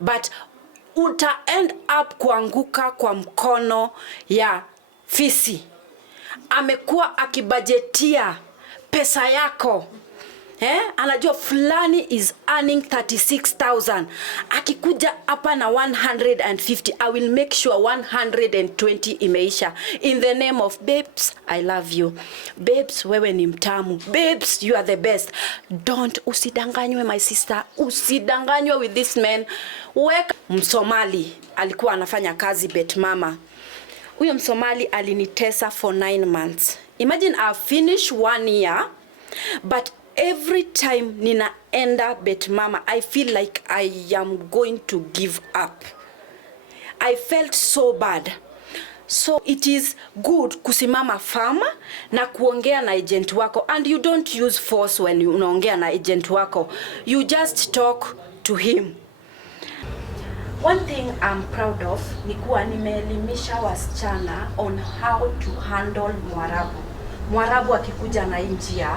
but uta end up kuanguka kwa mkono ya fisi. Amekuwa akibajetia pesa yako. Anajua fulani is earning 36,000. Akikuja hapa na 150, I will make sure 120 imeisha. In the name of babes, I love you. Babes, wewe ni mtamu. Babes, you are the best. Usidanganywe my sister. Usidanganywe with this man. Msomali alikuwa anafanya kazi bet mama. Huyo Msomali alinitesa for 9 months. Imagine I finished 1 year, but every time ninaenda bet mama, I feel like I am going to give up. I felt so bad. So it is good kusimama firm na kuongea na agent wako, and you don't use force when you unaongea na agent wako. You just talk to him. One thing I'm proud of ni kuwa nimeelimisha wasichana on how to handle Mwarabu. Mwarabu akikuja na njia,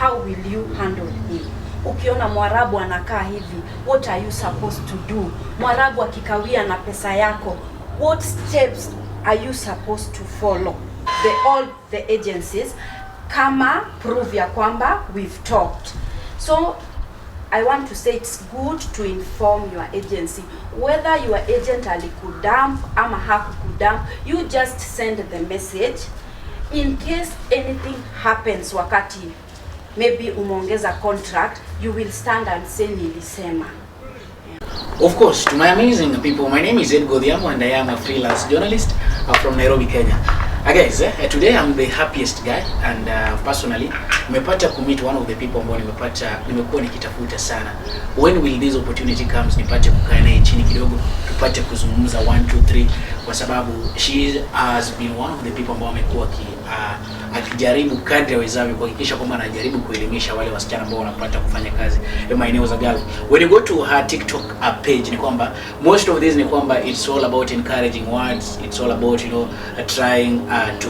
how will you handle him? Ukiona Mwarabu anakaa hivi, what are you supposed to do? Mwarabu akikawia na pesa yako, what steps are you supposed to follow? All the agencies kama prove ya kwamba we've talked. So I want to say it's good to inform your agency. Whether your agent alikudump ama hakukudump, you just send the message. In case anything happens wakati maybe umeongeza contract, you will stand and say nilisema. Of course, to my amazing people, my name is Ed Godhiamo and I am a freelance journalist from Nairobi, Kenya. Guys, today I'm the happiest guy, and personally nimepata kumit one of the people ambao nimekuwa nikitafuta sana. When will this opportunity comes nipate kukaa naye chini kidogo tupate kuzungumza 1 2 3, kwa sababu she has been one of the people ambao amekuwa akijaribu kadri awezavyo kuhakikisha kwamba anajaribu kuelimisha wale wasichana ambao wanapata kufanya kazi maeneo za Gulf. When you go to her TikTok page, ni kwamba most of this ni kwamba it's all about encouraging words, it's all about trying to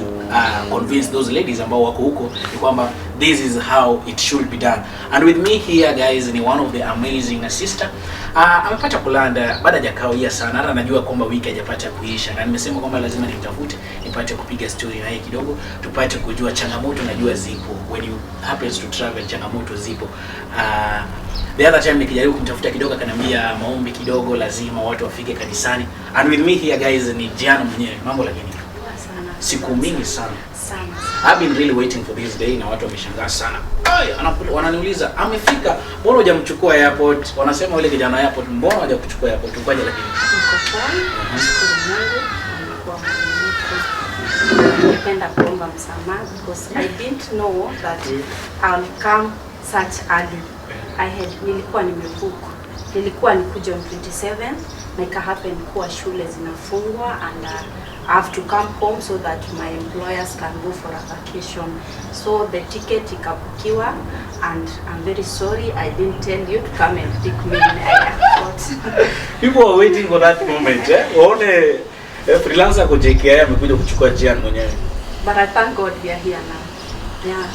convince those ladies ambao wako huko ni kwamba this is how it should be done. And with me here guys ni one of the amazing sister. Amepata kulanda baada ya kawia sana, hata najua kwamba wiki hajapata kuisha, na nimesema kwamba lazima nitafute nipate kupiga story na yeye kidogo tupate kujua changamoto. Najua zipo, when you happens to travel changamoto zipo. The other time nikijaribu kumtafuta kidogo akaniambia maombi kidogo lazima watu wafike kanisani. And with me here guys ni Giana mwenyewe. Mambo lakini siku mingi sana. I've been really waiting for this day na watu wameshangaa sana. Wananiuliza amefika, mbona hujamchukua airport? Wanasema wale kijana airport, mbona hujakuchukua airport? Ukaje lakini? Nipenda kuomba msamaha because I didn't know that I'll come such early. Nilikuwa nikuja on 27 na ika happen kuwa shule zinafungwa and I have to come home so that my employers can go for a vacation. So the ticket ikabukiwa and I'm very sorry I didn't tell you to come and pick me in airport. People are waiting for that moment. Waone freelancer kwa JKI amekuja kuchukua Giana mwenyewe. But I thank God we are here now. Yeah.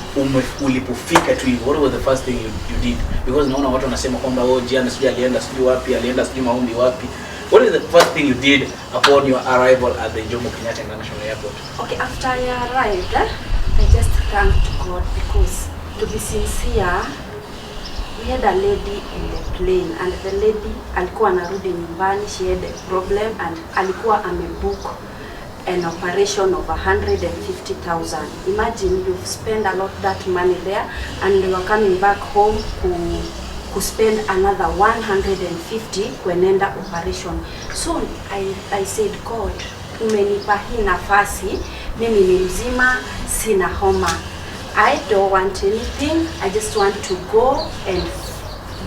Ulipofika tu, what was the first thing you did? Because naona watu wanasema kwamba Giana sijui alienda sijui wapi, alienda sijui maombi wapi. What is the first thing you did upon your arrival at the Jomo Kenyatta International Airport? Okay, after I arrived, I just thanked God because, to be sincere, we had a lady in the plane and the lady alikuwa anarudi nyumbani, she had a problem and alikuwa amebook an operation of 150,000. Imagine you've spent a lot that money there and you are coming back home to spend another 150 kuenenda operation. So I said, God, umenipa hii nafasi, mimi ni mzima, sina homa. I don't want anything. I just want to go and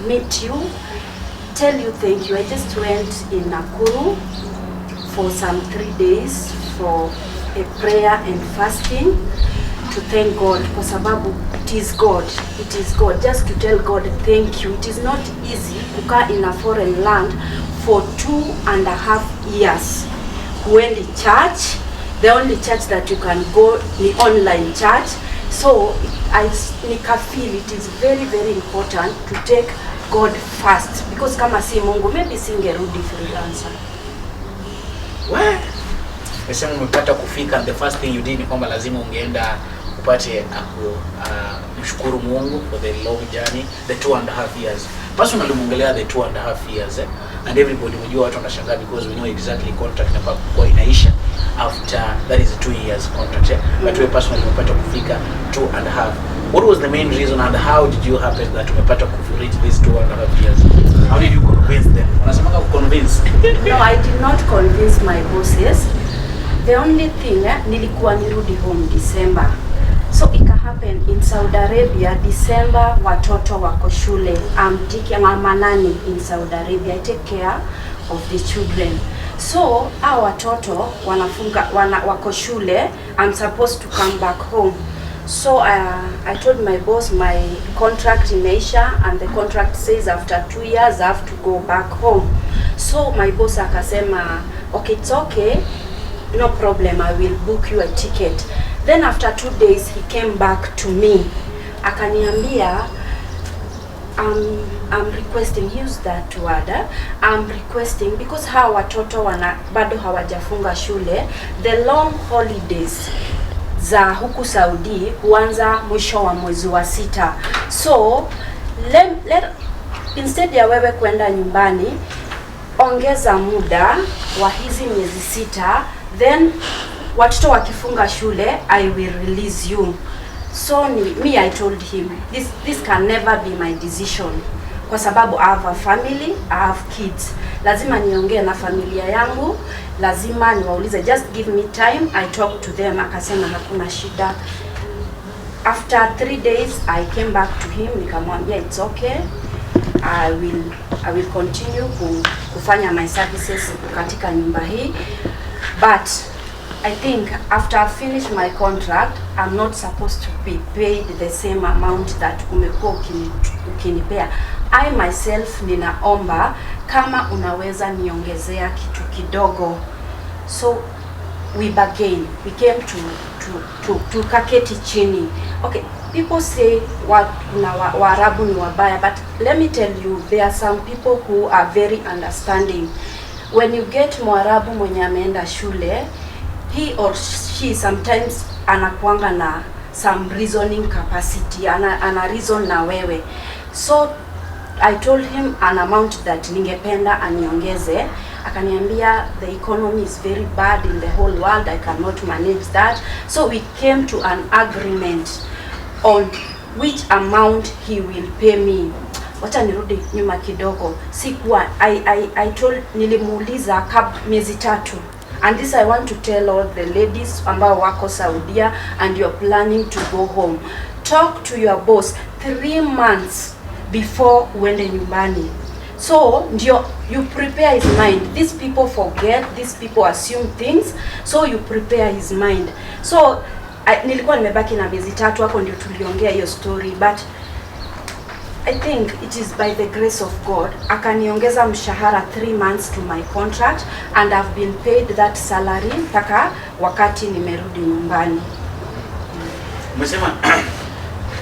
meet you, tell you thank you. I just went in Nakuru for some 3 days for a prayer and fasting to thank God, kwa sababu it is God. Just to tell God thank you. It is not easy kukaa in a foreign land for 2.5 years. Huendi church, the only church that you can go ni online church. So I feel it is very, very important to take God first, because kama si Mungu maybe singerudi freelancer. Umesema umepata kufika, the first thing you did ni kwamba lazima ungeenda upate mshukuru Mungu for the long journey, the 2.5 years. Personally muongelea the 2.5 years and everybody unajua watu wanashangaa because we know exactly contract inapokuwa inaisha after that is a 2 years contract. But we personally umepata kufika 2.5. What was the main reason and how did you happen that umepata reach this 2.5 years? How did you convince them? Unasema convince? No, I did not convince my bosses. The only thing, nilikuwa nirudi home December. So it happen in Saudi Arabia, December watoto wako shule. I'm taking my nanny in Saudi Arabia. I take care of the children. So our watoto wako shule. I'm supposed to come back home. So I told my boss my contract in Asia, and the contract says after 2 years I have to go back home. So my boss akasema, okay, it's okay, no problem, I will book you a ticket. Then after 2 days he came back to me. Akaniambia, I'm requesting, use that word, I'm requesting because hawa watoto bado hawajafunga shule, the long holidays za huku Saudi huanza mwisho wa mwezi wa 6. So instead ya wewe kwenda nyumbani, ongeza muda wa hizi miezi 6, then watoto wakifunga shule I will release you. So I told him this can never be my decision, kwa sababu I have a family, I have kids. Lazima niongee na familia yangu, lazima niwaulize, just give me time, I talk to them. Akasema hakuna shida. After 3 days I came back to him, nikamwambia it's okay, I will continue kufanya my services katika nyumba hii, but I think after I finish my contract I'm not supposed to be paid the same amount that umekuwa ukinipea. I myself ninaomba kama unaweza niongezea kitu kidogo. So we bargain, we came to kaketi chini. Okay, people say Waarabu ni wabaya, but let me tell you, there are some people who are very understanding. When you get Mwarabu mwenye ameenda shule, he or she sometimes anakuanga na some reasoning capacity, ana reason na wewe. So I told him an amount that ningependa aniongeze. Akaniambia the economy is very bad in the whole world, I cannot manage that. So we came to an agreement on which amount he will pay me. Wacha nirudi nyuma kidogo. Sikuwa I told, nilimuuliza miezi 3. And this I want to tell all the ladies ambao wako Saudia and you're planning to go home. Talk to your boss 3 months before uende nyumbani. So ndio you prepare his mind. These people forget, these people assume things, so you prepare his mind. So nilikuwa nimebaki na miezi 3 hapo ndio tuliongea hiyo story, but I think it is by the grace of God. Akaniongeza mshahara 3 months to my contract, and I've been paid that salary mpaka wakati nimerudi nyumbani. Umesema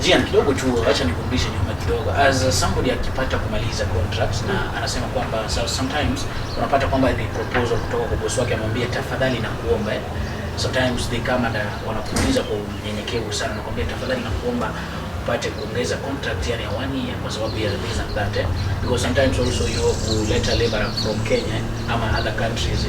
Giana, kidogo tu acha nikurudishe nyuma kidogo. As somebody akipata kumaliza contracts na anasema kwamba sometimes unapata kwamba the proposal kutoka kwa boss wake amwambia tafadhali na kuomba. Sometimes they come and wanakuuliza kwa unyenyekevu sana, nakwambia tafadhali na kuomba upate kuongeza contract yani ya 1 year kwa sababu ya this and that, because sometimes also you let a labor from Kenya ama other countries,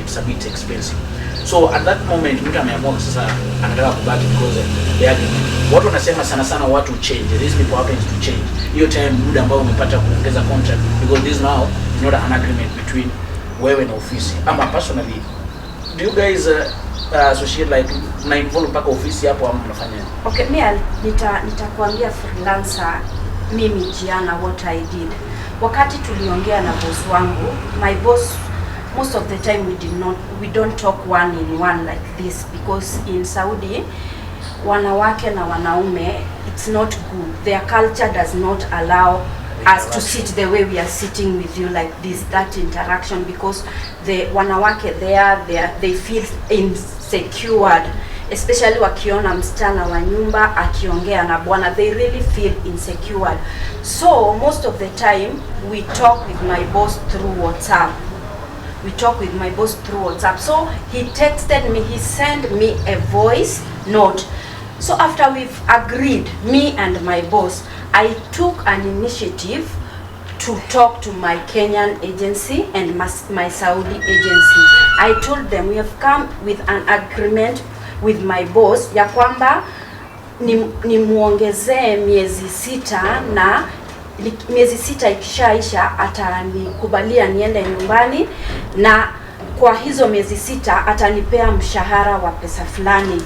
it's a bit expensive. So at that moment mtu ameamua sasa anataka kubaki because the argument, watu wanasema sana watu change, these people happens to change hiyo time muda ambao umepata kuongeza contract, because this now is not an agreement between wewe na ofisi. Ama personally, do you guys associate like na involve mpaka ofisi hapo ama mnafanya? Okay, nitakwambia freelancer mimi Giana what I did. Wakati tuliongea na boss wangu, my boss, most of the time we don't talk one in one like this, because in Saudi wanawake na wanaume, it's not good. Their culture does not allow us to sit the way we are sitting with you like this, that interaction, because the wanawake they feel insecure especially wakiona msichana wa nyumba akiongea na bwana, they really feel insecure. So most of the time we talk with my boss through WhatsApp. So he texted me, he sent me a voice note. So after we've agreed, me and my boss, I took an initiative to talk to my Kenyan agency and my Saudi agency. I told them we have come with an agreement with my boss ya kwamba ni muongezee miezi 6, na miezi 6 ikishaisha atanikubalia niende nyumbani, na kwa hizo miezi 6 atanipea mshahara wa pesa fulani.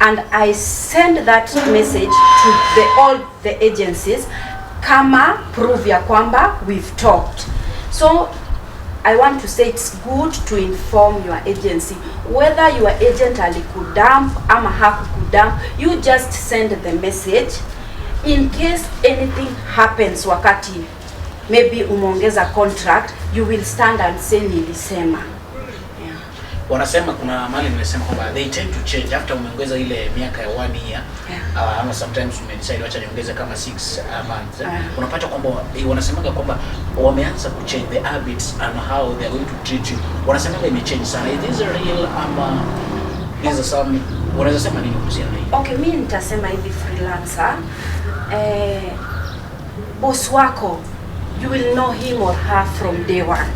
And I send that message to all the agencies kama proof ya kwamba we've talked. So I want to say it's good to inform your agency. Whether your agent alikudump ama hakukudump, you just send the message in case anything happens. Wakati maybe umeongeza contract, you will stand and say nilisema. Wanasema kuna mali nimesema kwamba they tend to change after umeongeza ile miaka ya 1 year. Ama sometimes decide wacha niongeze kama 6 months. Unapata kwamba wanasemaga kwamba wameanza ku change the habits and how they are going to treat you. Wanasemaga imechange sana. Is this real ama is some, wanaweza sema nini kuhusiana na hiyo? Okay, mimi nitasema hivi, freelancer, boss wako, you will know him or her from day one.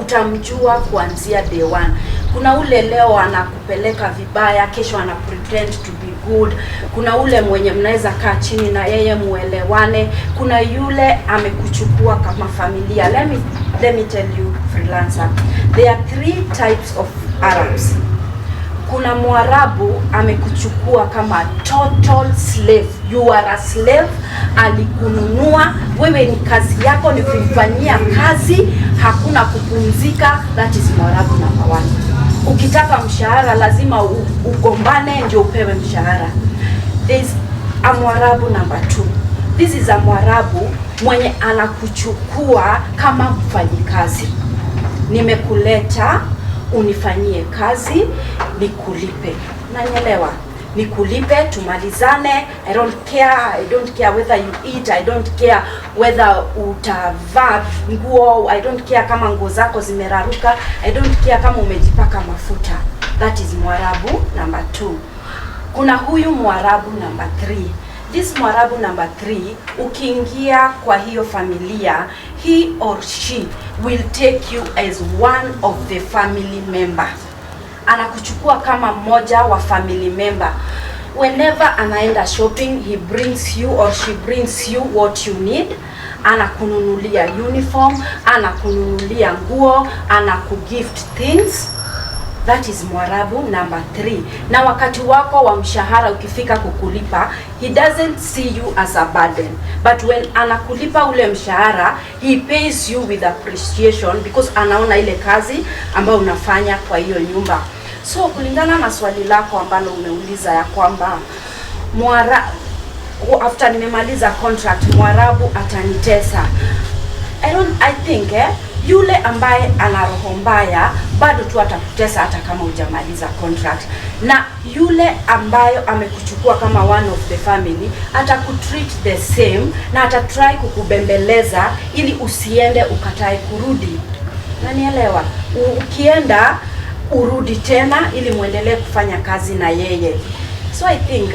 Utamjua kuanzia day one. Kuna ule leo anakupeleka vibaya, kesho ana pretend to be good. Kuna ule mwenye mnaweza kaa chini na yeye muelewane. Kuna yule amekuchukua kama familia. Let me tell you, freelancer, there are 3 types of Arabs. Kuna Mwarabu amekuchukua kama total slave. You are a slave, alikununua, wewe ni kazi yako ni kumfanyia kazi, hakuna kupumzika. That is Mwarabu number 1. Ukitaka mshahara lazima ugombane ndio upewe mshahara. There is a Mwarabu number 2. This is a Mwarabu mwenye anakuchukua kama mfanyikazi. Nimekuleta unifanyie kazi, nikulipe. Unanielewa? Nikulipe, tumalizane. I don't care whether you eat, I don't care whether utavaa nguo, I don't care kama nguo zako zimeraruka, I don't care kama umejipaka mafuta. That is Mwarabu number 2. Kuna huyu Mwarabu number 3. This Mwarabu number 3, ukiingia kwa hiyo familia, he or she will take you as one of the family member. Anakuchukua kama mmoja wa family member. Whenever anaenda shopping, he brings you or she brings you what you need. Anakununulia uniform, anakununulia nguo, anakugift things. That is Mwarabu number 3. Na wakati wako wa mshahara ukifika kukulipa, he doesn't see you as a burden. But when anakulipa ule mshahara, he pays you with appreciation because anaona ile kazi ambayo unafanya kwa hiyo nyumba. So kulingana na swali lako ambalo umeuliza ya kwamba after nimemaliza contract Mwarabu atanitesa, I think yule ambaye ana roho mbaya bado tu atakutesa hata kama hujamaliza contract, na yule ambayo amekuchukua kama one of the family atakutreat the same na atatry kukubembeleza ili usiende ukatae kurudi. Unanielewa? Ukienda urudi tena ili muendelee kufanya kazi na yeye. So I think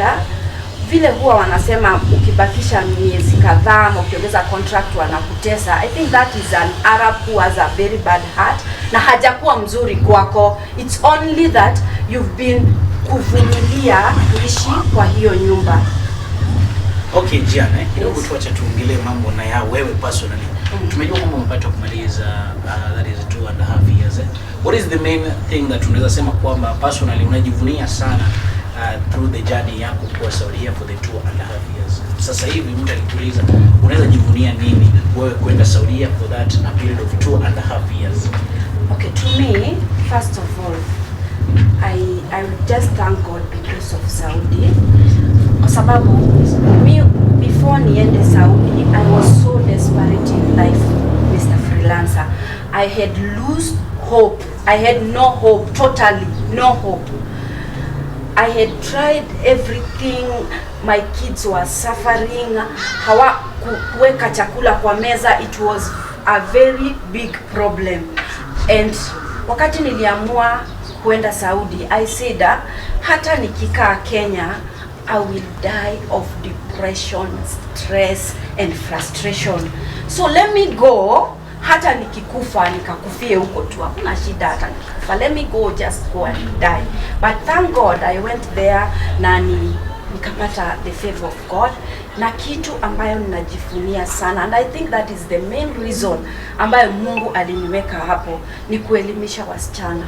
vile huwa wanasema ukibakisha miezi kadhaa na ukiongeza contract wanakutesa. I think that is an Arab who has a very bad heart na hajakuwa mzuri kwako. It's only that you've been kuvumilia kuishi kwa hiyo nyumba. Okay, Giana, kidogo tuacha tuongelee mambo na ya wewe personally. Tumejua kwamba umepata kumaliza that is 2.5 years. What is the main thing that unaweza sema kwamba personally unajivunia sana through the journey yako kwa Saudi for the 2.5 years? Sasa hivi mtu alikuuliza unaweza jivunia nini wewe kwenda Saudi for that a period of 2.5 years? Okay, to me, first of all, I would just thank God because of Saudi. Kwa sababu me before niende Saudi, I was so desperate in life, Mr. Freelancer. I had lost hope. I had no hope, totally no hope. I had tried everything, my kids were suffering, hawakuweka chakula kwa meza, it was a very big problem. And wakati niliamua kuenda Saudi, I said hata nikikaa Kenya, I will die of depression, stress and frustration. So let me go, hata nikikufa nikakufie huko tu, hakuna shida hata nikikufa. Let me go, just go and die. But thank God I went there na nikapata the favor of God, na kitu ambayo ninajifunia sana, and I think that is the main reason ambayo Mungu aliniweka hapo, ni kuelimisha wasichana.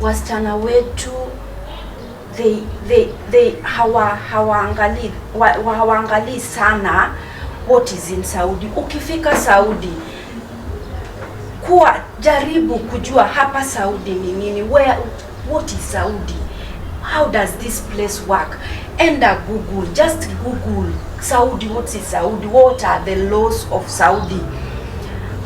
Wasichana wetu they hawaangalii sana what is in Saudi. Ukifika Saudi, kuwa jaribu kujua hapa Saudi ni nini, what is Saudi, how does this place work. Enda Google, just Google Saudi, what is Saudi, what are the laws of Saudi.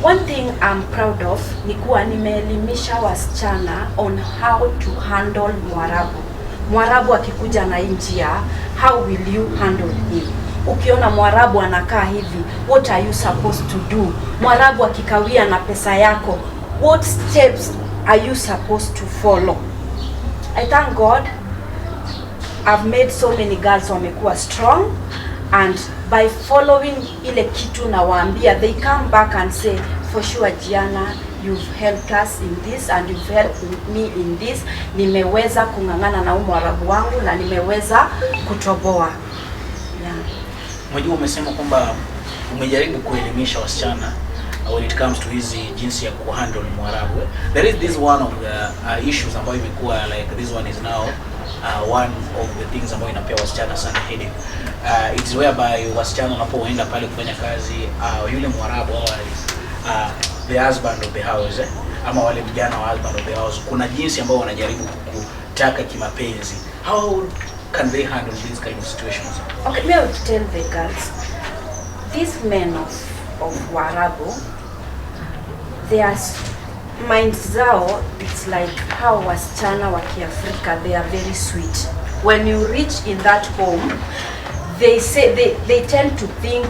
One thing I'm proud of ni kuwa nimeelimisha wasichana on how to handle Mwarabu. Mwarabu akikuja na njia, how will you handle him? Ukiona Mwarabu anakaa hivi, what are you supposed to do? Mwarabu akikawia na pesa yako, what steps are you supposed to follow? I thank God I've made so many girls wamekuwa strong, and by following ile kitu na waambia, they come back and say, for sure Giana, you've helped us in this and you've helped me in this. Nimeweza kungangana na Mwarabu wangu na nimeweza kutoboa. Yeah. Mwajua umesema kwamba umejaribu kuelimisha wasichana when it comes to hizi jinsi ya kuhandle Mwarabu. There is this one of the issues ambayo imekuwa like this one is now one of the things ambayo inapea wasichana sana headache. It's whereby wasichana unapoenda pale kufanya kazi, yule Mwarabu au the husband of the house, ama wale vijana wa husband of the house, kuna jinsi ambao wanajaribu kutaka kimapenzi. How can they handle these kind of situations? Okay, me I would tell the girls, these men of Warabu, their minds zao, it's like how wasichana wa Kiafrika, they are very sweet. When you reach in that home, they say they tend to think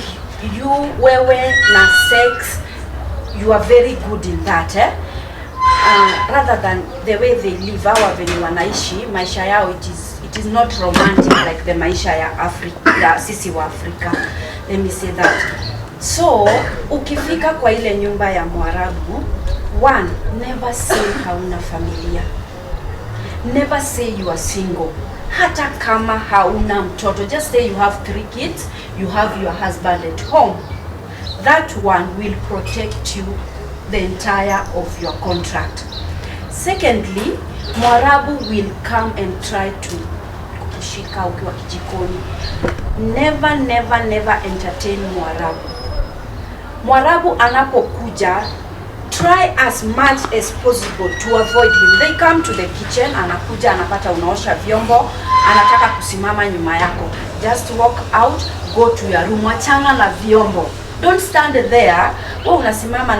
you wewe na sex, you are very good in that, rather than the way they live, our venye wanaishi maisha yao, it is not romantic like the maisha ya Afrika, sisi wa Afrika, let me say that. So ukifika kwa ile nyumba ya Mwarabu, one, never say hauna familia, never say you are single. Hata kama hauna mtoto, just say you have 3 kids, you have your husband at home. That one will protect you the entire of your contract. Secondly, Mwarabu will come and try to kushika ukiwa kijikoni. Never entertain Mwarabu. Mwarabu anapokuja, try as much as possible to avoid him. They come to the kitchen, anakuja anapata unaosha vyombo, anataka kusimama nyuma yako. Just walk out, go to your room, wachana na vyombo. Don't stand there, wewe unasimama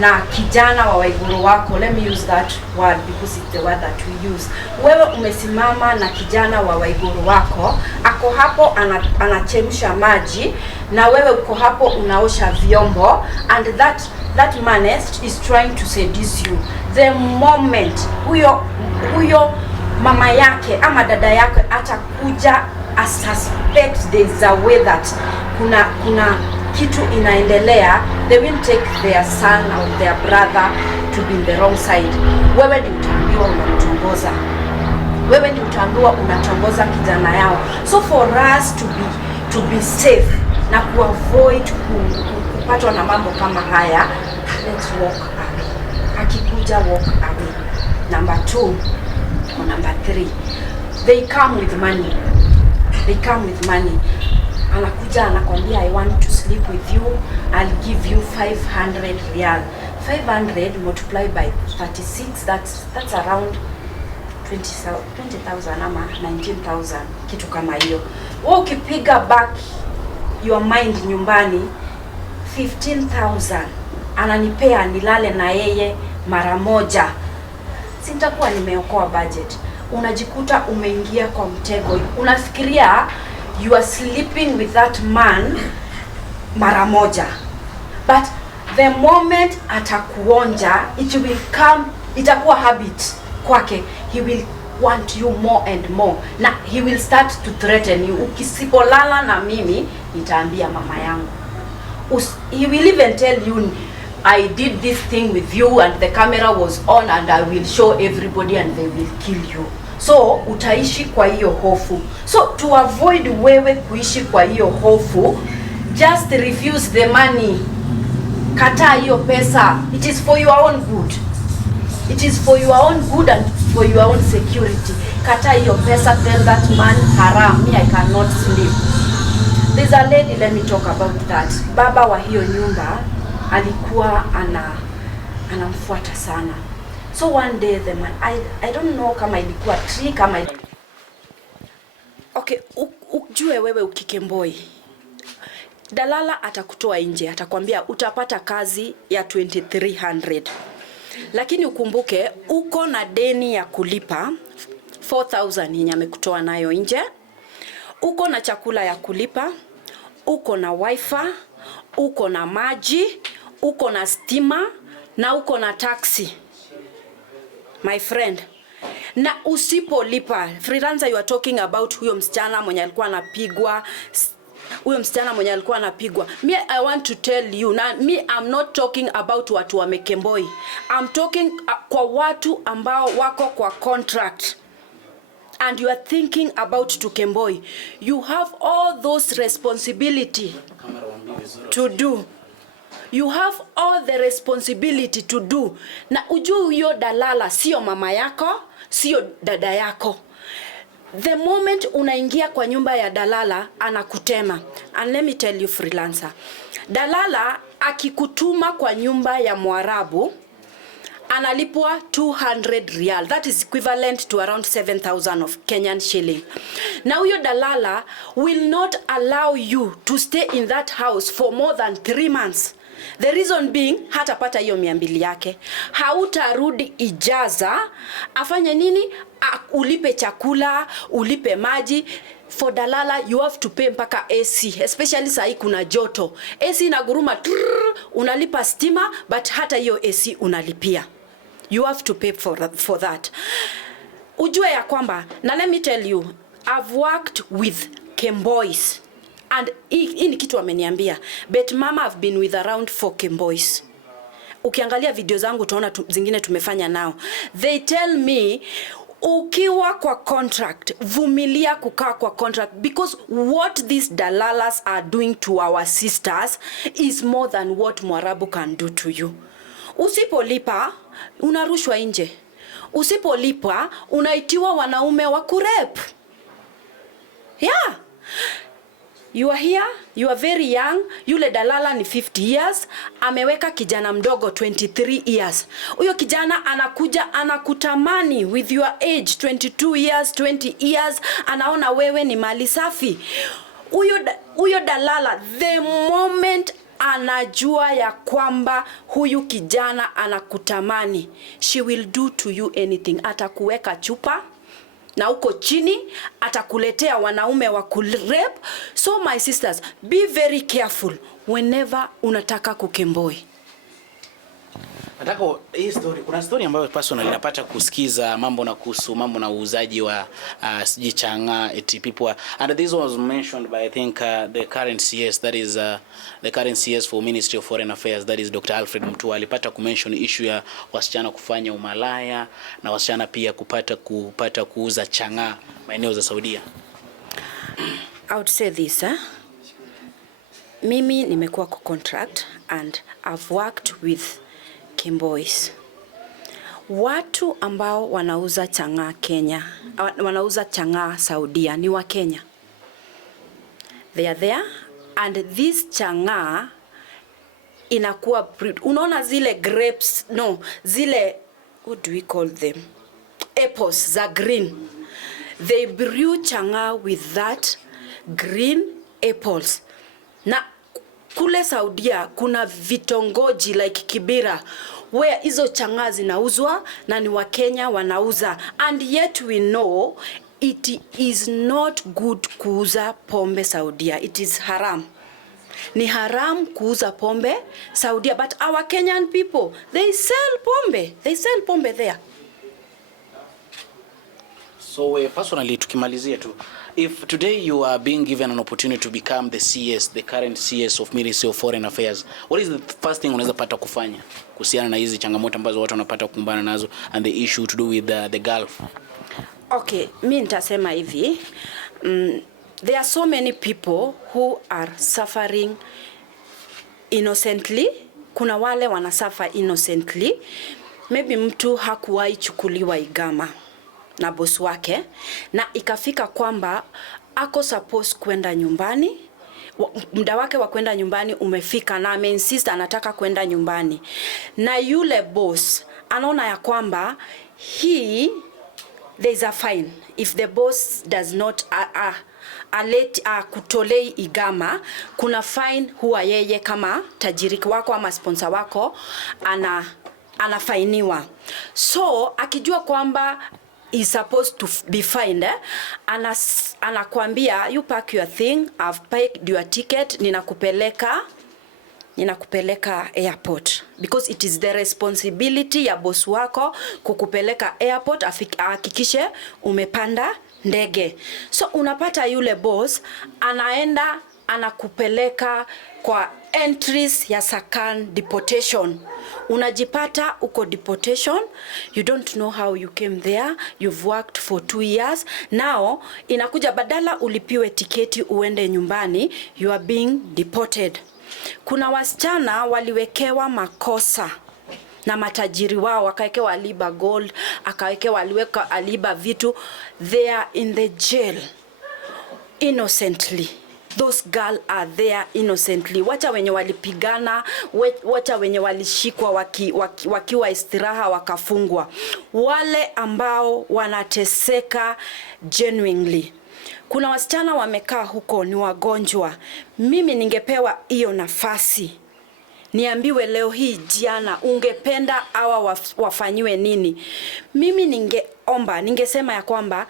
na kijana wa Waiguru wako. Let me use that word because it's the word that we use. Wewe umesimama na kijana wa Waiguru wako, ako hapo anachemsha maji, na wewe uko hapo unaosha vyombo, and that man is trying to seduce you. The moment huyo mama yake ama dada yake atakuja a suspect there is a way that kuna kitu inaendelea, they will take their son or their brother to be in the wrong side. Wewe ni utaambiwa unamtongoza, wewe ni utaambiwa unatongoza kijana yao. So for us to be safe na kuavoid kupatwa na mambo kama haya, let's walk away. Akikuja walk away. Number 2 or number 3, they come with money. They come with money. Anakuja anakwambia, I want to sleep with you, I'll give you 500 riyal. 500 multiplied by 36, that's around 20,000 ama 19,000, kitu kama hiyo. Wewe ukipiga back your mind nyumbani, 15,000 ananipea nilale na yeye mara moja, sitakuwa nimeokoa budget. unajikuta umeingia kwa mtego. Unafikiria you are sleeping with that man mara moja, but the moment atakuonja, it will come, itakuwa habit kwake. He will want you more and more, na he will start to threaten you. Ukisipolala na mimi nitaambia mama yangu. He will even tell you, I did this thing with you and the camera was on and I will show everybody and they will kill you. So utaishi kwa hiyo hofu. So to avoid wewe kuishi kwa hiyo hofu, just refuse the money. Kataa hiyo pesa. It is for your own good. It is for your own good and for your own security. Kataa hiyo pesa, tell that man haram, me I cannot sleep. There's a lady, let me talk about that. Baba wa hiyo nyumba alikuwa anamfuata sana. So one day the man, I don't know kama ilikuwa trick kama okay, ujue wewe ukikemboi, dalala atakutoa nje, atakwambia utapata kazi ya 2300. Lakini ukumbuke uko na deni ya kulipa 4000 yenye amekutoa nayo nje. Uko na chakula ya kulipa, uko na wifi, uko na maji, uko na stima na uko na taxi. My friend, na usipolipa, freelancer, you are talking about huyo msichana mwenye alikuwa anapigwa, Me, I want to tell you, na me, I'm not talking about watu wa Mekemboi. I'm talking kwa watu ambao wako kwa contract. And you are thinking about to Kemboi. You have all those responsibility to do. You have all the responsibility to do. Na ujue huyo dalala sio mama yako, sio dada yako. The moment unaingia kwa nyumba ya dalala, anakutema. And let me tell you, freelancer, dalala akikutuma kwa nyumba ya Mwarabu, analipwa 200 rial. That is equivalent to around 7,000 of Kenyan shilling. Now huyo dalala will not allow you to stay in that house for more than 3 months. The reason being, hatapata hiyo 200 yake. Hautarudi ijaza, afanye nini? Ulipe chakula, ulipe maji. For dalala, you have to pay mpaka AC, especially sahi kuna joto. AC inaguruma, unalipa stima, but hata hiyo AC unalipia. You have to pay for that. Ujue ya kwamba, na let me tell you, I've worked with Kemboys. And hii ni kitu ameniambia. But mama, I've been with around 4 Kemboys. Ukiangalia video zangu utaona zingine tumefanya nao. They tell me, ukiwa kwa contract, vumilia kukaa kwa contract, because what these dalalas are doing to our sisters is more than what Mwarabu can do to you. Usipolipa, unarushwa nje. Usipolipa, unaitiwa wanaume wa kurep. Yeah. You are here, you are very young, yule dalala ni 50 years, ameweka kijana mdogo 23 years. Uyo kijana anakuja anakutamani with your age, 22 years, 20 years, anaona wewe ni mali safi. Uyo dalala, the moment anajua ya kwamba huyu kijana anakutamani, she will do to you anything. Atakuweka chupa, na uko chini, atakuletea wanaume wa kurep. So my sisters, be very careful whenever unataka kukemboi. Nataka hii story, kuna story ambayo personally napata kusikiza mambo na kuhusu mambo na uuzaji wa siji changa eti people and this was mentioned by I think the current CS, that is the current CS for Ministry of Foreign Affairs, that is Dr. Alfred Mutua. Alipata kumention issue ya wasichana kufanya umalaya na wasichana pia kupata kuuza changa maeneo za Saudia. I would say this, mimi nimekuwa kwa contract and I've worked with Kemboys. Watu ambao wanauza changa Kenya, wanauza changa Saudia ni wa Kenya. They are there and this changa inakuwa unaona zile grapes, no, zile, what do we call them? Apples za green. They brew changa with that green apples. Na kule Saudia kuna vitongoji like Kibera where hizo chang'aa zinauzwa na ni Wakenya wanauza, and yet we know it is not good kuuza pombe Saudia. It is haram. Ni haram kuuza pombe Saudia, but our Kenyan people, they sell pombe. They sell pombe there. So personally, tukimalizia tu, if today you are being given an opportunity to become the CS, the current CS of Ministry of Foreign Affairs, what is the first thing unaweza pata kufanya kuhusiana na hizi changamoto ambazo watu wanapata kukumbana nazo and the issue to do with the Gulf? Okay, mimi nitasema hivi, there are so many people who are suffering innocently. Kuna wale wanasuffer innocently. Maybe mtu hakuwahi chukuliwa igama na boss wake, na ikafika kwamba ako suppose kwenda nyumbani, muda wake wa kwenda nyumbani umefika na ameinsist anataka kwenda nyumbani, na yule boss anaona ya kwamba there is a fine if the boss does not kutolei igama. Kuna fine huwa yeye kama tajiriki wako ama sponsor wako anafainiwa. So akijua kwamba is supposed to be fined, anakuambia you pack your thing, I've paid your ticket, ninakupeleka airport, because it is the responsibility ya boss wako kukupeleka airport, ahakikishe umepanda ndege. So unapata yule boss anaenda anakupeleka kwa entries ya Sakan deportation. Unajipata uko deportation, you don't know how you came there, you've worked for 2 years. Now inakuja badala ulipiwe tiketi uende nyumbani, you are being deported. Kuna wasichana waliwekewa makosa na matajiri wao, wakawekewa aliba gold, akawekewa aliba vitu, they are in the jail innocently. Those girls are there innocently. Wacha wenye walipigana, wacha wenye walishikwa wakiwa istiraha wakafungwa, wale ambao wanateseka genuinely. Kuna wasichana wamekaa huko ni wagonjwa. Mimi ningepewa hiyo nafasi, niambiwe leo hii Giana ungependa hawa wafanyiwe nini, mimi ningesema ya kwamba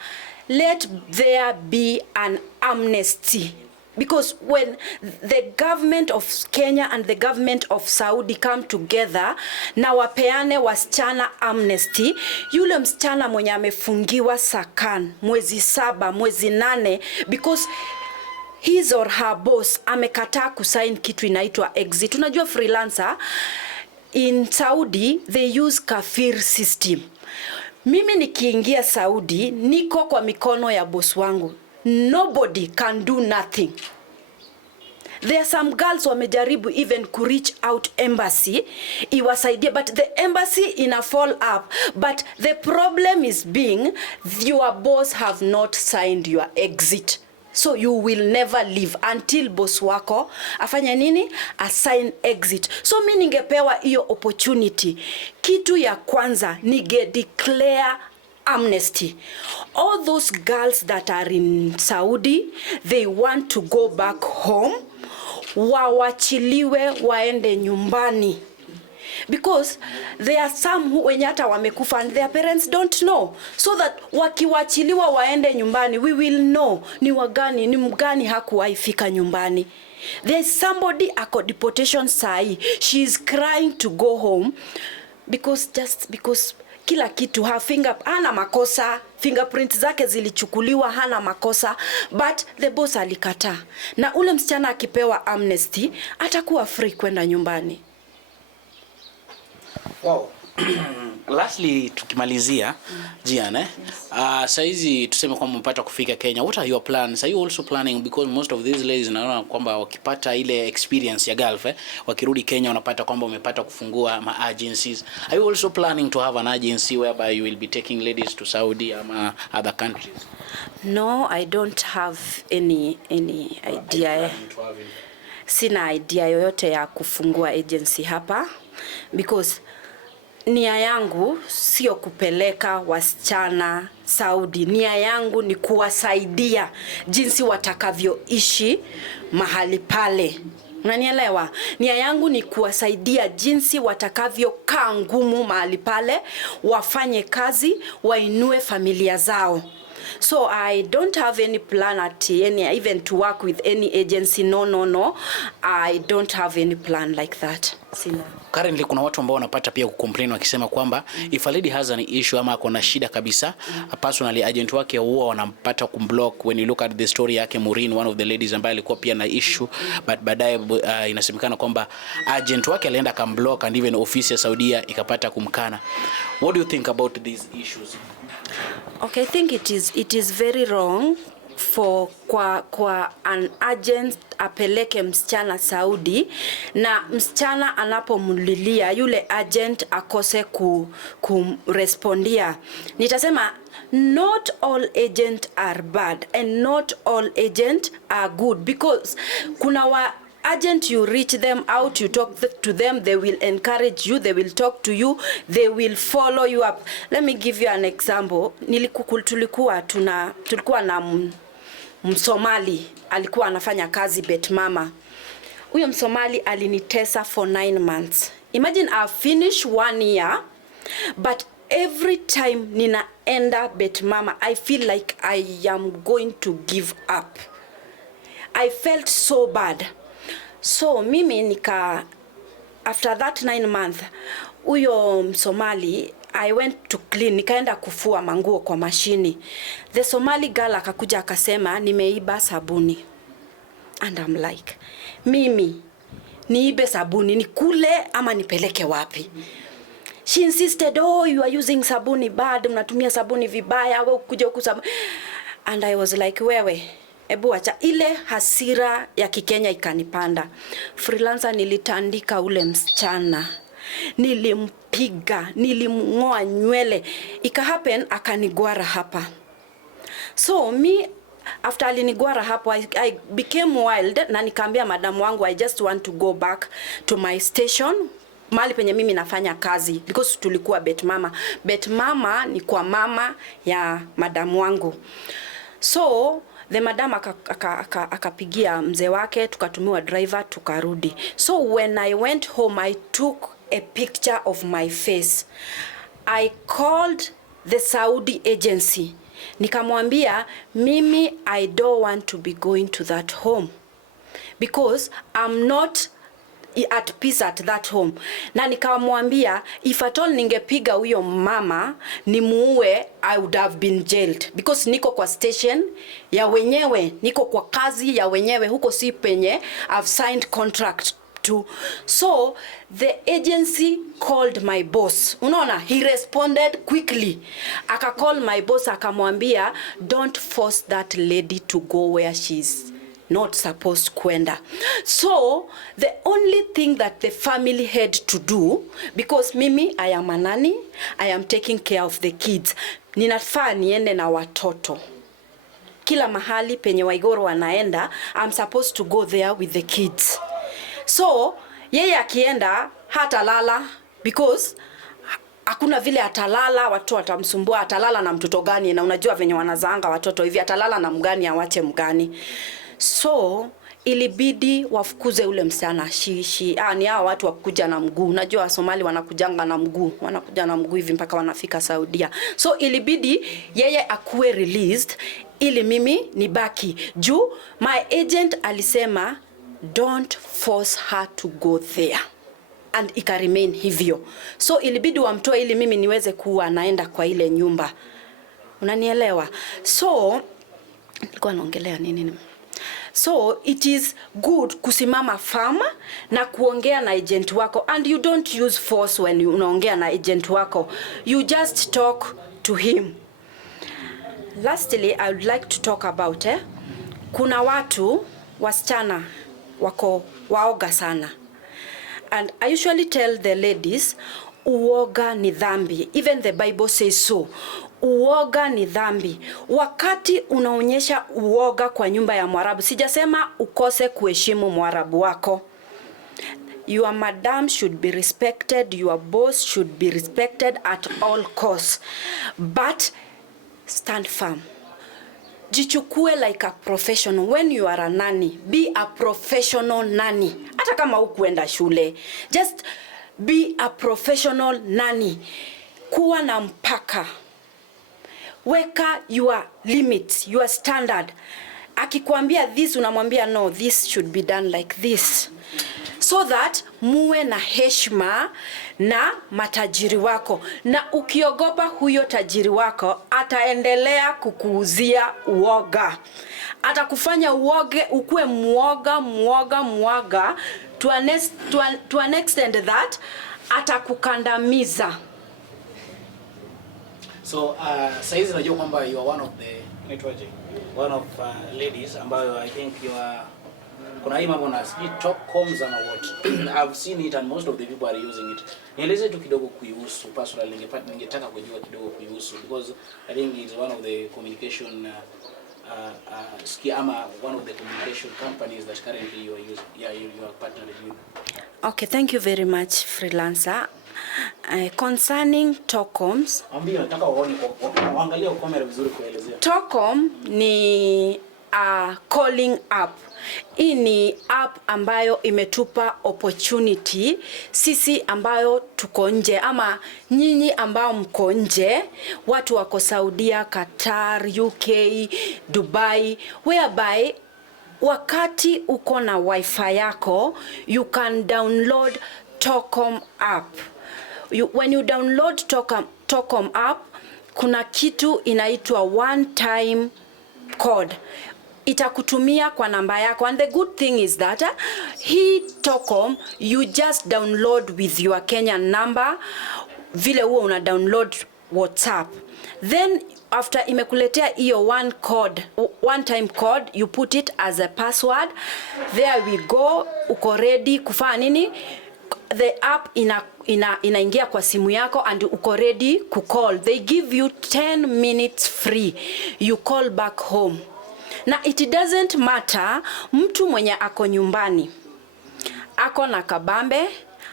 let there be an amnesty. Because when the government of Kenya and the government of Saudi come together na wapeane wasichana amnesty, yule msichana mwenye amefungiwa Sakan mwezi 7, mwezi 8, because his or her boss amekataa kusign kitu inaitwa exit. Unajua freelancer in Saudi they use kafir system. Mimi nikiingia Saudi niko kwa mikono ya boss wangu. Nobody can do nothing. There are some girls wamejaribu even to reach out embassy iwasaidie, but the embassy ina fall up. But the problem is being your boss have not signed your exit, so you will never leave until boss wako afanya nini, assign exit. So mimi ningepewa hiyo opportunity, kitu ya kwanza nige declare amnesty. All those girls that are in Saudi, they want to go back home, wawachiliwe waende nyumbani. Because there are some who wenye hata wamekufa and their parents don't know, so that wakiwachiliwa waende nyumbani we will know ni mgani hakuwahi fika nyumbani. There is somebody ako deportation sai, she is crying to go home just because kila kitu hana makosa, fingerprint zake zilichukuliwa, hana makosa, but the boss alikataa. Na ule msichana akipewa amnesty atakuwa free kwenda nyumbani. Wow. Lastly, tukimalizia Giana, saizi tuseme kwamba mpata kufika Kenya, what are your plans? Are you also planning, because most of these ladies naona kwamba wakipata ile experience ya Gulf wakirudi Kenya wanapata kwamba umepata kufungua ma agencies. Are you also planning to have an agency whereby you will be taking ladies to Saudi or other countries? No, I don't have any idea. Sina idea yoyote ya kufungua agency hapa, because nia yangu sio kupeleka wasichana Saudi. Nia yangu ni kuwasaidia jinsi watakavyoishi mahali pale. Unanielewa? Nia yangu ni kuwasaidia jinsi watakavyokaa ngumu mahali pale, wafanye kazi, wainue familia zao. So I don't have any plan at even to work with any agency. No. I don't have any plan like that. Sina. Currently kuna watu ambao wanapata pia kucomplain wakisema kwamba if a lady has an issue ama kuna shida kabisa, personally agent wake huwa wanampata kumblock. When you look at the story yake Maureen, one of the ladies ambaye alikuwa pia na issue, but baadaye inasemekana kwamba agent wake alienda kamblock and even ofisi ya Saudia ikapata kumkana. What do you think about these issues? Okay, I think it is very wrong for kwa an agent apeleke msichana Saudi na msichana anapomlilia yule agent akose kumrespondia. Nitasema not all agent are bad and not all agent are good, because kuna agent, you reach them out, you talk to them, they will encourage you, they will talk to you, they will follow you up. Let me give you an example. Tulikuwa na Msomali alikuwa anafanya kazi bet mama. Huyo Msomali alinitesa for 9 months. Imagine I finish 1 year, but every time ninaenda bet mama, I feel like I am going to give up. I felt so bad. So mimi after that 9 months, huyo Msomali, I went to clean, nikaenda kufua manguo kwa mashini. The Somali girl akakuja akasema nimeiba sabuni. And I'm like, mimi niibe sabuni nikule ama nipeleke wapi? She insisted, oh, you are using sabuni bad, unatumia sabuni vibaya, wewe kuja huku sabuni. And I was like, wewe ebu acha. Ile hasira ya Kikenya ikanipanda. Freelancer, nilitandika ule msichana, nilimpiga, nilimngoa nywele. Ika happen akanigwara hapa. So me, after alinigwara hapo, I became wild na nikaambia madam wangu, I just want to go back to my station, mahali penye mimi nafanya kazi, because tulikuwa bet mama. Bet mama ni kwa mama ya madam wangu. So the madam akapigia mzee wake, tukatumiwa driver, tukarudi. So when I went home, I took a picture of my face. I called the Saudi agency. Nikamwambia, mimi I don't want to be going to that home because I'm not at peace at that home. Na nikamwambia, if at all ningepiga huyo mama nimuue, I would have been jailed, because niko kwa station ya wenyewe, niko kwa kazi ya wenyewe, huko si penye I've signed contract to. So the agency called my boss. Unaona, he responded quickly. Aka call my boss akamwambia, don't force that lady to go where she's not supposed kwenda. So the only thing that the family had to do, because mimi I am a nanny, I am taking care of the kids, ninafaa niende na watoto kila mahali penye Waigoro wanaenda, I'm supposed to go there with the kids. So yeye akienda hatalala, because hakuna vile atalala, watu watamsumbua. Atalala na mtoto gani? Na unajua venye wanazaanga watoto hivi, atalala na mgani awache mgani? So ilibidi wafukuze ule msichana. Ni hao watu wakuja na mguu. Unajua Somali wanakujanga na mguu, wanakuja na mguu hivi mpaka wanafika Saudia. So ilibidi yeye akuwe released ili mimi nibaki. Juu my agent alisema, don't force her to go there, and ika remain hivyo. So ilibidi wamtoe ili mimi niweze kuwa naenda kwa ile nyumba. Unanielewa? So nilikuwa naongelea nini? So it is good kusimama firm na kuongea na agent wako, and you don't use force when you unaongea na agent wako. You just talk to him. Lastly, I would like to talk about kuna watu wasichana wako waoga sana, and I usually tell the ladies, uoga ni dhambi. Even the Bible says so. Uoga ni dhambi. Wakati unaonyesha uoga kwa nyumba ya Mwarabu, sijasema ukose kuheshimu Mwarabu wako. Your madam should be respected, your boss should be respected at all costs, but stand firm. Jichukue like a professional. When you are a nanny, be a professional nanny hata kama hukuenda shule. Just be a professional nanny. Kuwa na mpaka. Weka your limits, your standard. Akikwambia this, unamwambia no, this should be done like this. So that muwe na heshima na matajiri wako. Na ukiogopa huyo tajiri wako, ataendelea kukuuzia uoga. Atakufanya uoge, ukue muoga to an extent that atakukandamiza. So saizi najua kwamba you are one of ladies ambayo I think you are kuna hii mambo na top coms and what. I've seen it and most of the people are using it. Nieleze tu kidogo kuihusu personally, ningetaka kujua kidogo kuihusu because I think it's one of the communication one of the communication companies that currently you are using. Yeah, you are partnered with. Okay, thank you very much, freelancer. Concerning Tocoms, nataka waangalie kamera vizuri kuelezea. Tocom ni calling app. Hii ni app ambayo imetupa opportunity sisi ambayo tuko nje ama nyinyi ambao mko nje, watu wako Saudia, Qatar, UK, Dubai, whereby wakati uko na wifi yako, you can download Tocom app. When you download Tocom app, kuna kitu inaitwa one time code. Itakutumia kwa namba yako, and the good thing is that hii Tocom you just download with your Kenyan number, vile huo una download WhatsApp. Then after imekuletea hiyo one time code, you put it as a password. There we go, uko ready kufanya nini? The app inaingia kwa simu yako and uko ready ku call. They give you 10 minutes free. You call back home. Na it doesn't matter mtu mwenye ako nyumbani, ako na kabambe,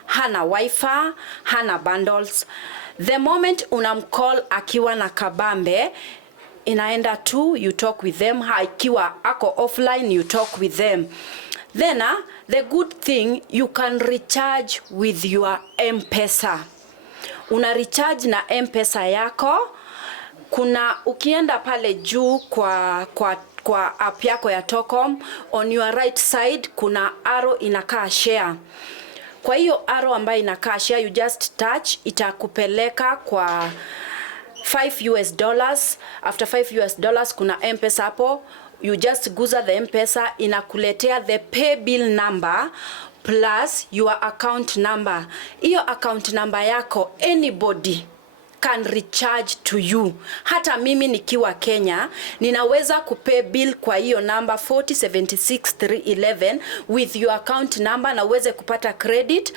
hana wifi, hana bundles. The moment unamcall akiwa na kabambe, inaenda tu, you talk with them. Akiwa ako offline, you talk with them. Then the good thing, you can recharge with your M-Pesa. Una recharge na M-Pesa yako. Kuna ukienda pale juu kwa app yako ya Tocom, on your right side kuna arrow inakaa share. Kwa hiyo arrow ambayo inakaa share, you just touch, itakupeleka kwa $5. After $5 kuna M-Pesa hapo. You just guza the M-Pesa, inakuletea the pay bill number plus your account number. Iyo account number yako anybody can recharge to you. Hata mimi nikiwa Kenya ninaweza kupay bill kwa hiyo number 4076311 with your account number na uweze kupata credit,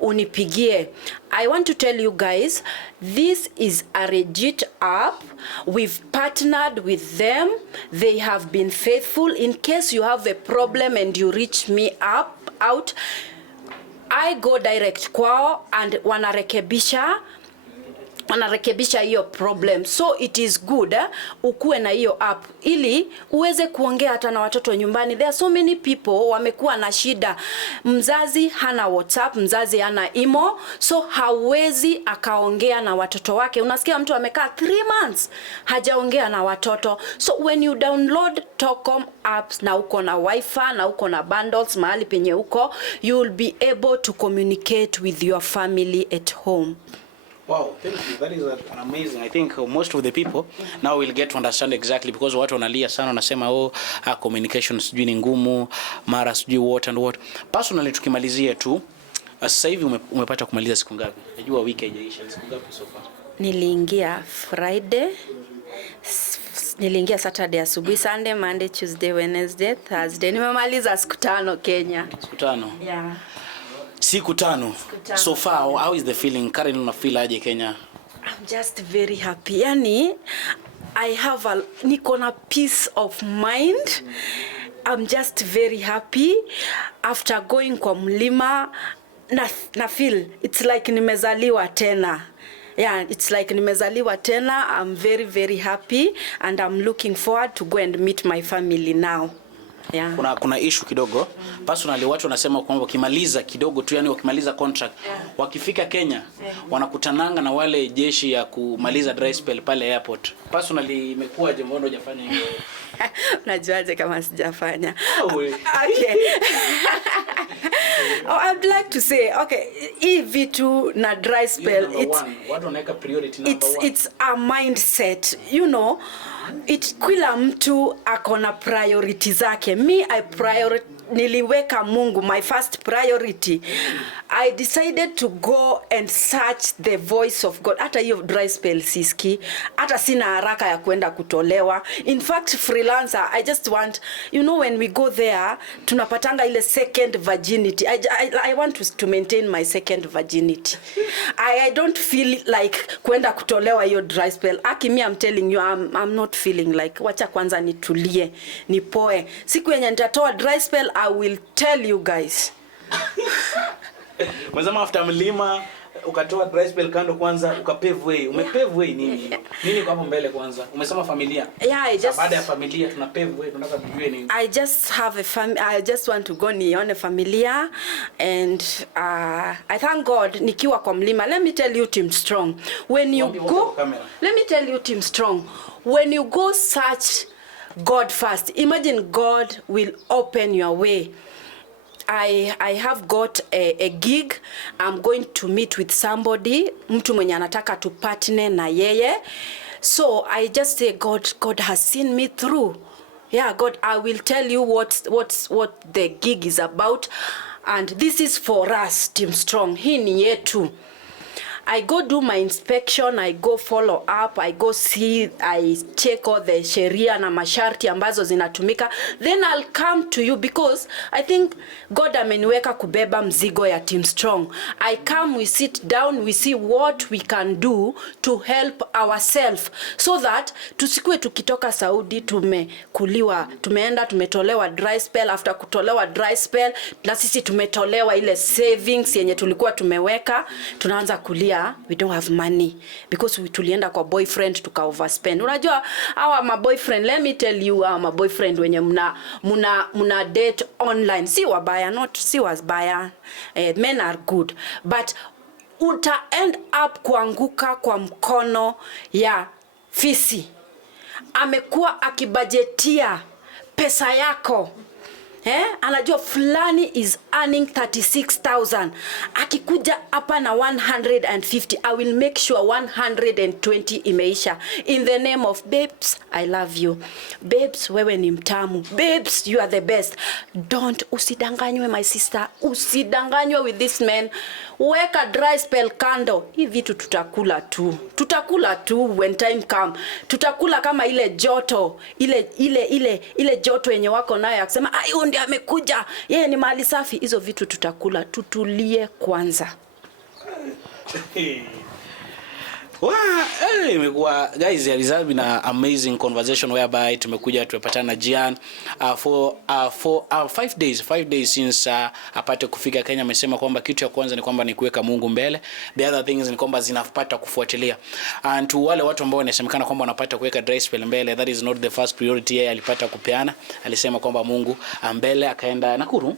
unipigie. I want to tell you guys, this is a legit app. We've partnered with them. They have been faithful. In case you have a problem and you reach me out, I go direct kwao and wanarekebisha hiyo problem. So it is good ukuwe na hiyo app ili uweze kuongea hata na watoto nyumbani. There are so many people wamekuwa na shida. Mzazi hana WhatsApp, mzazi hana imo, so hawezi akaongea na watoto wake. Unasikia mtu amekaa 3 months hajaongea na watoto. So when you download Tocom apps na uko na wifi na uko na bundles mahali penye uko, you will be able to communicate with your family at home. Wow, thank you. That is an amazing. I think most of the people now will get to understand exactly, because watu wanalia sana wanasema communication sijui ni ngumu, mara sijui what and what. Personally tukimalizia tu, sasa hivi umepata kumaliza siku ngapi? Najua wiki haijaisha, siku ngapi so far? Niliingia Friday, niliingia Saturday asubuhi, Sunday, Monday, Tuesday, Wednesday, Thursday. Nimemaliza siku 5 Kenya. Siku 5? Yeah. Siku 5. So far, how is the feeling? Currently una feel aje Kenya? I'm just very happy. Yani, I have niko na peace of mind. I'm just very happy after going kwa mlima na feel it's like nimezaliwa tena. Yeah, it's like nimezaliwa tena. I'm very very happy and I'm looking forward to go and meet my family now. Yeah. Kuna issue kidogo. Personally watu wanasema kwamba wakimaliza kidogo tu, yani wakimaliza contract, wakifika Kenya, wanakutananga na wale jeshi ya kumaliza dry spell pale airport. Personally imekuwaje, mbona hujafanya hivyo? Unajuaje kama sijafanya? Okay. Oh, I'd like to say, okay, hii vitu na dry spell, what wanaweka priority number one? It's a mindset, you know. Kila mtu akona priority zake. Niliweka Mungu my first priority. I decided to go and search the voice of God. Hata hiyo dry spell siski, hata sina haraka ya kwenda kutolewa. In fact, freelancer, I just want, you know, when we go there tunapatanga ile second virginity. I want to maintain my second virginity. I don't feel like kwenda kutolewa hiyo dry spell. Aki, I'm telling you, I'm not feeling like, wacha kwanza nitulie, nipoe. Siku yenye nitatoa dry spell, I will tell you guys. Mwazama after mlima ukatoa dry spell kando kwanza ukapave way. Umepave way nini? Nini kwa hapo mbele kwanza? Umesema familia. Yeah, baada ya familia tuna pave way, tunataka tujue nini. I just want to go nione familia, and I thank God nikiwa kwa mlima. Let me tell you, Team Strong, when you go, let me tell you, Team Strong, when you go search God first, imagine God will open your way. I have got a gig. I'm going to meet with somebody, mtu mwenye anataka to partner na yeye. So I just say, God has seen me through. Yeah, God, I will tell you what the gig is about, and this is for us, Team Strong. Hii ni yetu. I go do my inspection, I go follow up, I go see, I check all the sheria na masharti ambazo zinatumika. Then I'll come to you, because I think God ameniweka kubeba mzigo ya Team Strong. I come, we sit down, we see what we can do to help ourselves, so that tusikue tukitoka Saudi tumeenda tumetolewa dry spell. After kutolewa dry spell, na sisi tumetolewa ile savings yenye tulikuwa tumeweka, tunaanza kulia, we don't have money because tulienda kwa boyfriend tuka overspend. Unajua hawa ma boyfriend, let me tell you, ma boyfriend wenye muna date online, si wabaya, si wabaya, men are good, but uta end up kuanguka kwa mkono ya fisi. Amekuwa akibajetia pesa yako. Anajua fulani is earning 36,000. Akikuja hapa na 150, I will make sure 120 imeisha. In the name of babes, I love you. Babes, wewe ni mtamu. Babes, you are the best. Usidanganywe my sister. Usidanganywe with this man. Weka dry spell kando. Hii vitu tutakula tu. Tutakula tu when time come. Tutakula kama ile joto. Ile joto yenye wako nayo ya kusema, ndiye amekuja, yeye ni mali safi. Hizo vitu tutakula, tutulie kwanza. Imekuwa guys, there has been an amazing conversation whereby tumepatana na Giana for 5 days since apate kufika Kenya. Amesema kwamba kitu ya kwanza ni kwamba ni kuweka Mungu mbele, the other things ni kwamba zinapata kufuatilia, and to wale watu ambao wanasemekana kwamba wanapata kuweka dry spell mbele, that is not the first priority. Yeye alipata kupeana, alisema kwamba Mungu mbele, akaenda Nakuru.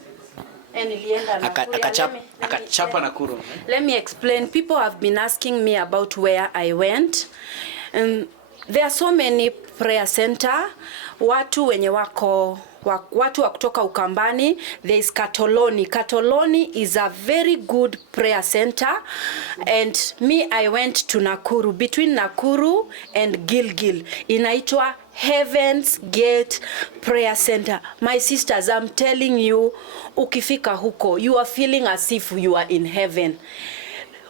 Akachapa Nakuru. Let me explain. People have been asking me about where I went. There are so many prayer center. Watu wenye watu wa kutoka Ukambani. There is Katoloni. Katoloni is a very good prayer center. And me, I went to Nakuru. Between Nakuru and Gilgil, inaitwa Heaven's Gate Prayer Center. My sisters, I'm telling you, ukifika huko, you are feeling as if you are in heaven.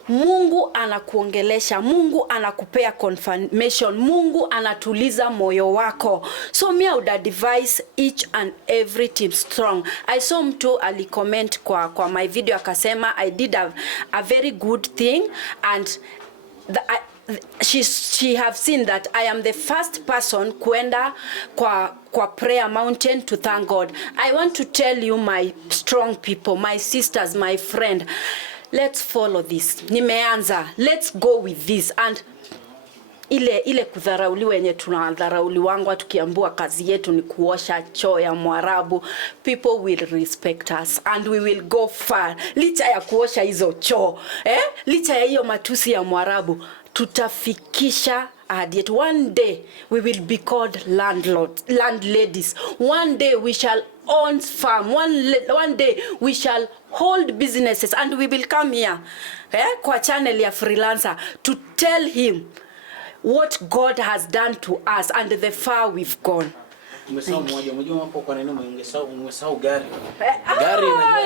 Mungu anakuongelesha, Mungu anakupea confirmation, Mungu anatuliza moyo wako. So me I would advise each and every Team Strong. I saw mtu alicomment kwa my video akasema I did a very good thing, and she have seen that I am the first person kwenda kwa prayer mountain to thank God. I want to tell you, my strong people, my sisters, my friend, let's follow this. Nimeanza, let's go with this. And ile kudharauliwa yenye tunadharauliwa tukiambua kazi yetu ni kuosha choo ya Mwarabu, people will respect us and we will go far. Licha ya kuosha hizo choo, licha ya hiyo matusi ya Mwarabu, tutafikisha ahadi yetu. One day we will be called landladies. One day we shall own farm. One day we shall hold businesses and we will come here kwa channel ya Freelancer to tell him what God has done to us and the far we've gone. Umesahau moja, unajua hapo kwa nini umesahau gari?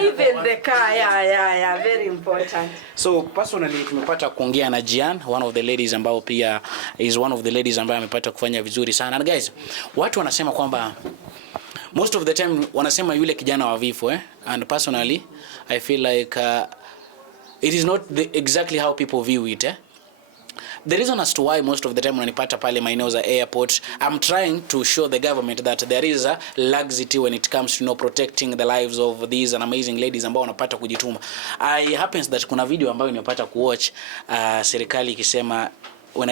Even the car, yeah, very important. So personally tumepata kuongea na Giana, one of the ladies ambao pia is one of the ladies ambaye amepata kufanya vizuri sana. And guys, watu wanasema kwamba most of the time wanasema yule kijana wa vifo and personally I feel like it is not exactly how people view it The reason as to why most of the time unanipata pale maeneo za airport, I'm trying to show the government that there is a laxity when it comes to protecting the lives of these amazing ladies ambao wanapata kujituma. I happens that kuna video ambayo nimepata kuwatch serikali ikisema, when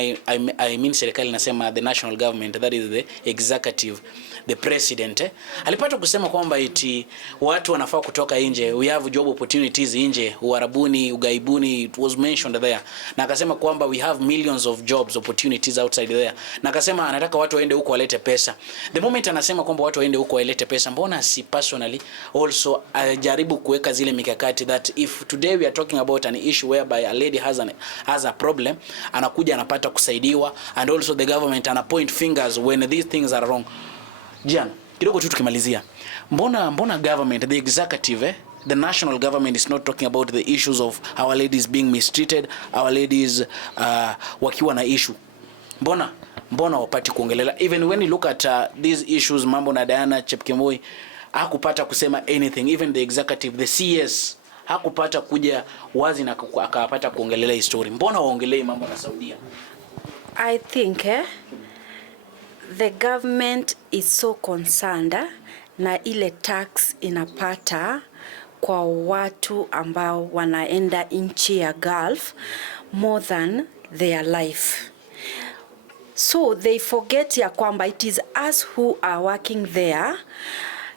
I mean serikali nasema the national government, that is the executive, the president alipata kusema kwamba eti watu wanafaa kutoka nje, we have job opportunities nje, Uarabuni, ugaibuni, it was mentioned there, na akasema kwamba we have millions of jobs opportunities outside there, na akasema anataka watu waende huko walete pesa. The moment anasema kwamba watu waende huko walete pesa, mbona si personally also ajaribu kuweka zile mikakati that if today we are talking about an issue whereby a lady has a problem, anakuja anapata kusaidiwa, and also the government ana point fingers when these things are wrong. Giana, kidogo tu tukimalizia, mbona government, the executive the national government is not talking about the issues of our ladies being mistreated, our ladies wakiwa na issue? Mbona wapati kuongelea? Even when you look at these issues, mambo na Diana Chepkemoi hakupata kusema anything. Even the executive, the CS hakupata kuja wazi na akapata kuongelea history. Mbona waongelee mambo na Saudia? I think the government is so concerned na ile tax inapata kwa watu ambao wanaenda nchi ya Gulf more than their life. So they forget ya kwamba it is us who are working there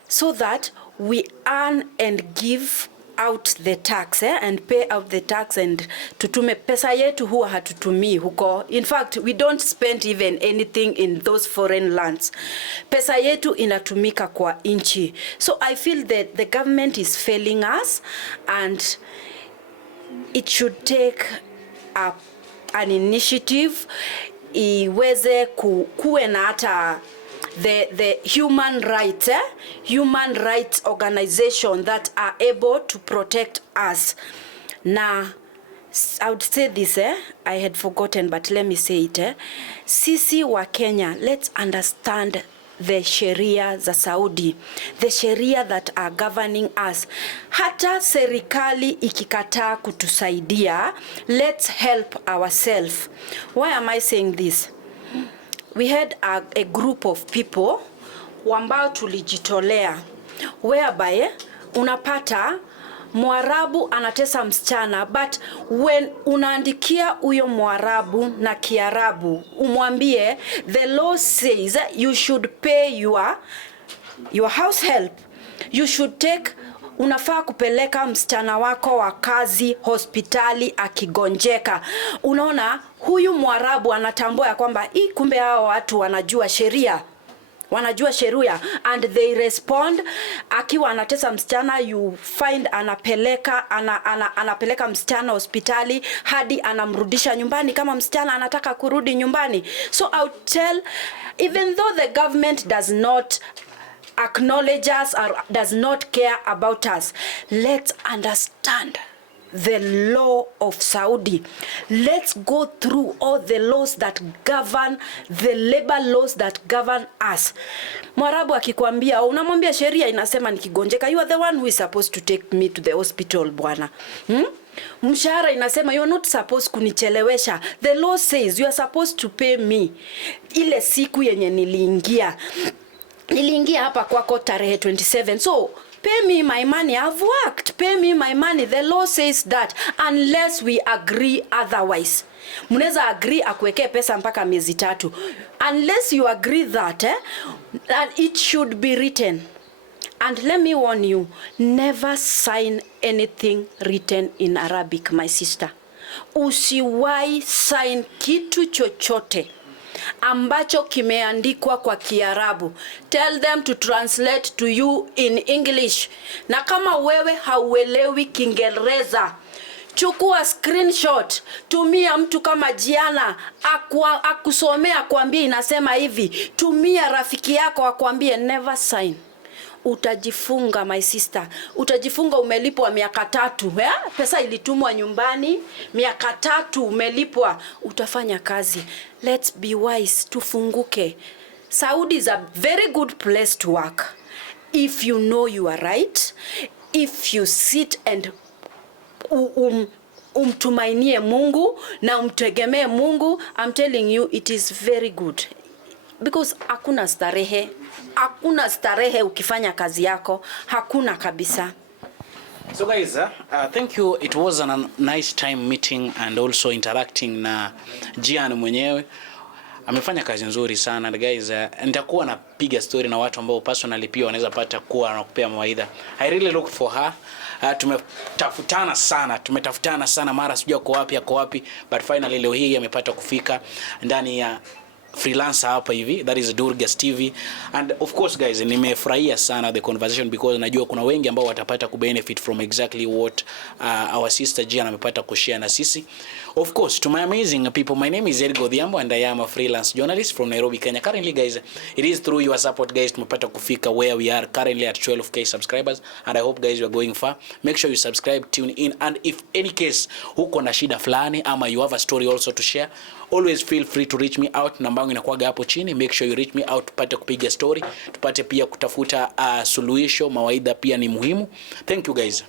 so that we earn and give out the tax and pay out the tax, and tutume pesa yetu huwa hatutumii huko. In fact, we don't spend even anything in those foreign lands. Pesa yetu inatumika kwa nchi. So I feel that the government is failing us and it should take an initiative iweze kuwe na hata the human rights organization that are able to protect us. Now I would say this I had forgotten, but let me say it sisi wa Kenya, let's understand the sheria za Saudi, the sheria that are governing us. Hata serikali ikikataa kutusaidia, let's help ourselves. Why am I saying this? We had a group of people ambao tulijitolea, whereby unapata Mwarabu anatesa msichana, but when unaandikia huyo Mwarabu na Kiarabu umwambie the law says you should pay your house help, you should take, unafaa kupeleka msichana wako wa kazi hospitali akigonjeka. Unaona huyu Mwarabu anatambua kwamba kumbe hao watu wanajua sheria, and they respond. Akiwa anatesa msichana, you find anapeleka msichana hospitali hadi anamrudisha nyumbani kama msichana anataka kurudi nyumbani. So I'll tell, even though the government does not acknowledge us or does not care about us, let's understand the law of Saudi. Let's go through all the laws that govern, the labor laws that govern us. Mwarabu akikwambia, unamwambia sheria inasema nikigonjeka, you are the one who is supposed to take me to the hospital bwana. Mshahara inasema you are not supposed kunichelewesha. The law says you are supposed to pay me ile siku yenye niliingia hapa kwako tarehe 27. So pay me my money. I've worked, pay me my money. The law says that unless we agree otherwise. Mnaweza agree akuwekee pesa mpaka miezi 3. Unless you agree that and it should be written. And let me warn you, never sign anything written in Arabic, my sister. Usiwahi sign kitu chochote ambacho kimeandikwa kwa Kiarabu. Tell them to translate to you in English. Na kama wewe hauelewi Kiingereza, chukua screenshot, tumia mtu kama Giana akusomea, akwambie inasema hivi. Tumia rafiki yako akwambie, never sign. Utajifunga, my sister. Utajifunga, umelipwa miaka 3. Pesa ilitumwa nyumbani, miaka 3 umelipwa, utafanya kazi. Let's be wise, tufunguke. Saudi is a very good place to work. If you know you are right, if you sit and umtumainie Mungu na umtegemee Mungu, I'm telling you it is very good. Because hakuna starehe. Hakuna starehe ukifanya kazi yako. Hakuna kabisa. So guys, thank you. It was a nice time meeting and also interacting na Giana mwenyewe. Amefanya kazi nzuri sana. And guys, nitakuwa napiga story na watu ambao personally pia wanaweza pata kuwa na kupea mawaidha. I really look for her. Tumetafutana sana mara sijua kwa wapi, but finally leo hii amepata kufika ndani ya freelancer hapa hivi, that is Durgas TV. And of course guys, nimefurahia sana the conversation because najua kuna wengi ambao watapata kubenefit from exactly what our sister Giana amepata kushare na sisi. Of course, to my amazing people, my name is EXP0SED and I am a freelance journalist from Nairobi, Kenya. Currently guys, it is through your support guys tumepata kufika where we are currently at 12k subscribers, and I hope guys you are going far. Make sure you subscribe, tune in, and if any case huko na shida fulani ama you have a story also to share, always feel free to reach me out. Namba yangu inakuaga hapo chini. Make sure you reach me out tupate kupiga story, tupate pia kutafuta suluhisho. Mawaidha pia ni muhimu. Thank you guys.